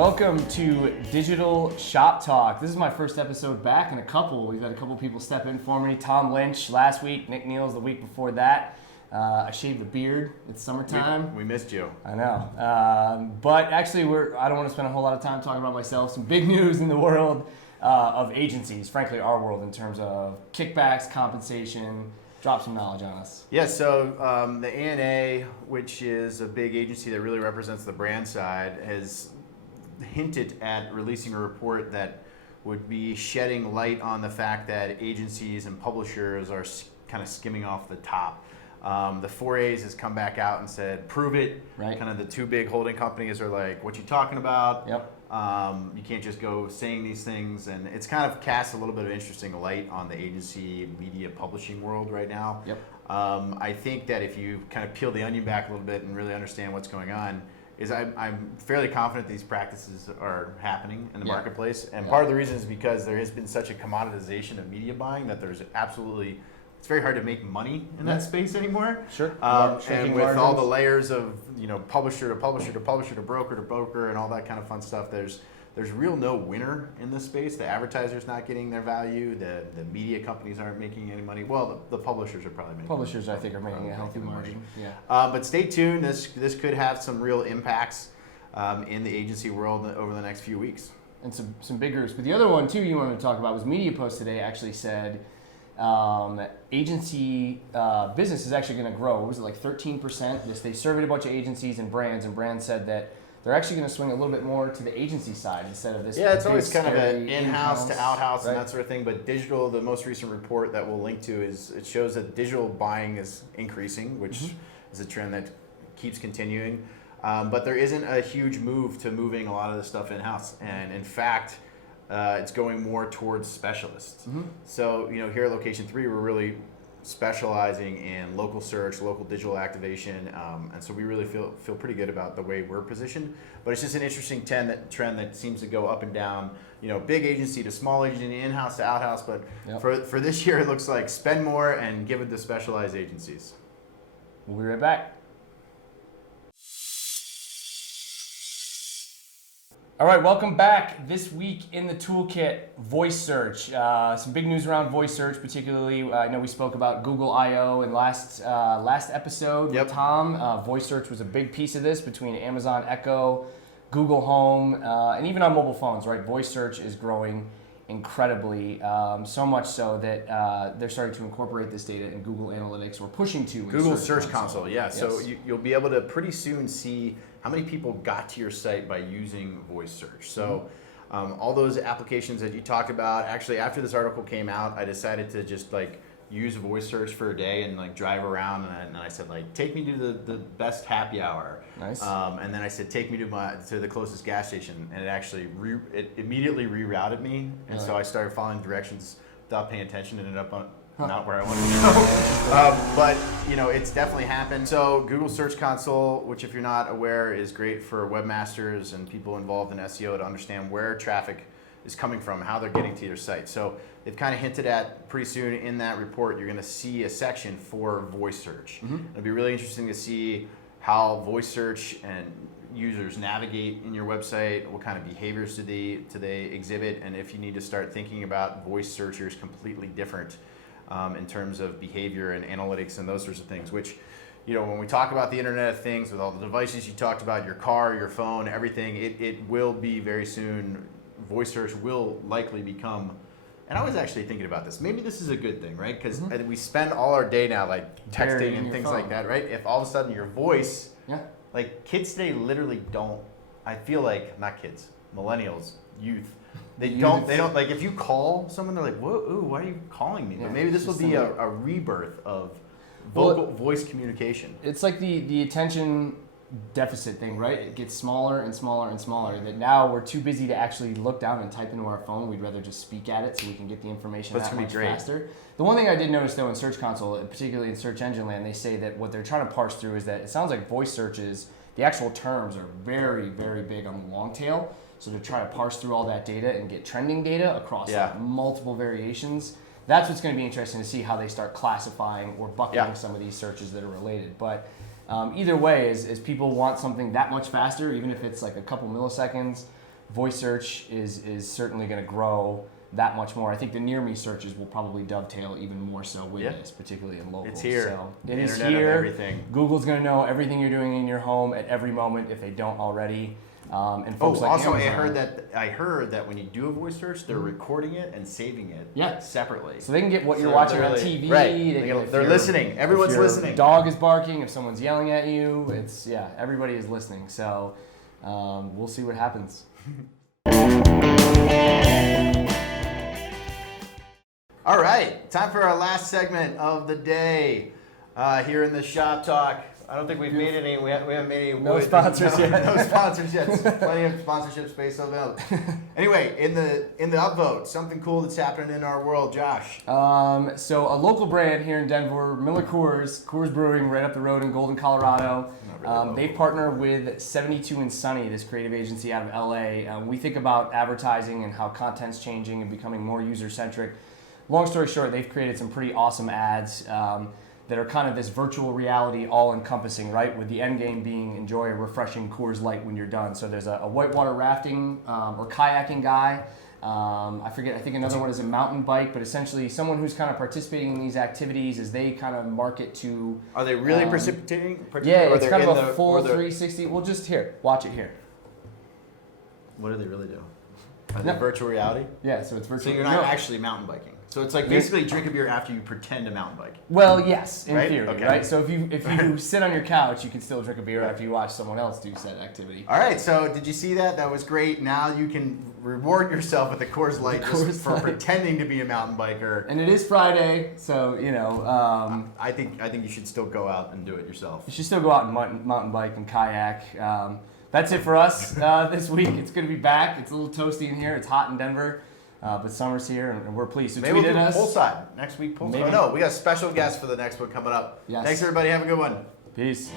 Welcome to Digital Shoptalk. This is my first episode back in a couple. We've had a couple people step in for me. Tom Lynch last week, Nick Neals the week before that. I shaved the beard. It's summertime. We missed you. I know. But actually, I don't want to spend a whole lot of time talking about myself. Some big news in the world of agencies, frankly, our world, in terms of kickbacks, compensation. Drop some knowledge on us. Yeah, so the ANA, which is a big agency that really represents the brand side, has hinted at releasing a report that would be shedding light on the fact that agencies and publishers are kind of skimming off the top. The 4As has come back out and said, prove it. Right. Kind of the two big holding companies are like, what you talking about? Yep. You can't just go saying these things, and it's kind of cast a little bit of interesting light on the agency media publishing world right now. Yep. I think that if you kind of peel the onion back a little bit and really understand what's going on, I'm fairly confident these practices are happening in the marketplace, and part of the reason is because there has been such a commoditization of media buying that it's very hard to make money in that space anymore. Sure. And with all the layers of publisher to publisher to publisher to broker and all that kind of fun stuff, there's real no winner in this space. The advertiser's not getting their value. The media companies aren't making any money. Well, the publishers are probably making Publishers, I think, are making a healthy margin. Yeah. But stay tuned. This could have some real impacts in the agency world over the next few weeks. And some big groups. But the other one, too, you wanted to talk about was Media Post today actually said agency business is actually going to grow. What was it, like 13%? They surveyed a bunch of agencies and brands said that they're actually going to swing a little bit more to the agency side instead of this. Yeah, it's always kind of an in-house to outhouse, right? And that sort of thing. But digital, the most recent report that we'll link to it shows that digital buying is increasing, which is a trend that keeps continuing. But there isn't a huge move to moving a lot of this stuff in-house. And in fact, it's going more towards specialists. So, here at Location3, we're really specializing in local search, local digital activation, and so we really feel pretty good about the way we're positioned. But it's just an interesting trend that seems to go up and down. Big agency to small agency, in-house to out-house. But for this year, it looks like spend more and give it to specialized agencies. We'll be right back. All right, welcome back. This week in the toolkit, voice search. Some big news around voice search, particularly. I know we spoke about Google I/O in last episode with Tom. Voice search was a big piece of this between Amazon Echo, Google Home, and even on mobile phones. Right, voice search is growing incredibly, so much so that they're starting to incorporate this data in Google Analytics, or pushing to. Google Search Console, yeah. Yes. So you'll be able to pretty soon see how many people got to your site by using voice search. So all those applications that you talked about, actually after this article came out, I decided to just use voice search for a day and drive around, and I said take me to the best happy hour. Nice. And then I said take me to the closest gas station, and it immediately rerouted me, and so I started following directions without paying attention and ended up on not where I wanted to go. But it's definitely happened. So Google Search Console, which if you're not aware is great for webmasters and people involved in SEO to understand where traffic is coming from, how they're getting to your site. So they've kind of hinted at pretty soon in that report, you're going to see a section for voice search. It'll be really interesting to see how voice search and users navigate in your website, what kind of behaviors do they exhibit, and if you need to start thinking about voice searchers completely different in terms of behavior and analytics and those sorts of things, which, when we talk about the Internet of Things, with all the devices you talked about, your car, your phone, everything, it will be very soon, voice search will likely become, and I was actually thinking about this, maybe this is a good thing, right? Because we spend all our day now texting and things like that, right? If all of a sudden your voice, kids today literally don't, I feel like, not kids, millennials, youth, They don't if you call someone, they're like, whoa, ooh, why are you calling me? But maybe this will be a rebirth of voice communication. It's like the attention deficit thing, right? It gets smaller and smaller and smaller, that now we're too busy to actually look down and type into our phone. We'd rather just speak at it so we can get the information that much faster. The one thing I did notice though in Search Console, particularly in search engine land, they say that what they're trying to parse through is that it sounds like voice searches, the actual terms are very, very big on the long tail. So to try to parse through all that data and get trending data across multiple variations, that's what's going to be interesting to see how they start classifying or bucketing some of these searches that are related. But either way, as people want something that much faster, even if it's like a couple milliseconds, voice search is certainly going to grow that much more. I think the near me searches will probably dovetail even more so with this, particularly in local. It's here. So it is Internet here. Of everything. Google's going to know everything you're doing in your home at every moment if they don't already. And folks like also, Amazon, I heard that when you do a voice search, they're recording it and saving it separately. So they can get what you're watching on TV. Right. They're listening. Everyone's listening. Dog is barking. If someone's yelling at you, everybody is listening. So we'll see what happens. All right, time for our last segment of the day here in the Shop Talk. I don't think we've made any. We haven't made any. Sponsors yet. No sponsors yet. Plenty of sponsorship space available. Anyway, in the upvote, something cool that's happening in our world, Josh. So a local brand here in Denver, Miller Coors Brewing, right up the road in Golden, Colorado. They partner with 72 and Sunny, this creative agency out of LA. We think about advertising and how content's changing and becoming more user-centric. Long story short, they've created some pretty awesome ads that are kind of this virtual reality all-encompassing, right? With the end game being enjoy a refreshing Coors Light when you're done. So there's a whitewater rafting or kayaking guy. I think another one is a mountain bike, but essentially someone who's kind of participating in these activities as they kind of market to... Are they really participating? Yeah, it's kind of a full 360. Well, just here, watch it here. What do they really do? Are they virtual reality? Yeah, so it's virtual. So you're not actually mountain biking. So it's like basically drink a beer after you pretend to mountain bike. Well, yes, in theory, okay. right? So if you sit on your couch, you can still drink a beer after you watch someone else do said activity. All right, so did you see that? That was great. Now you can reward yourself with a Coors Light just for pretending to be a mountain biker. And it is Friday, so you know. I think you should still go out and do it yourself. You should still go out and mountain bike and kayak. That's it for us this week. It's going to be back. It's a little toasty in here. It's hot in Denver. But summer's here, and we're pleased. So maybe we'll do poolside next week. Poolside. Oh, no, we got a special guest for the next one coming up. Yes. Thanks, everybody. Have a good one. Peace.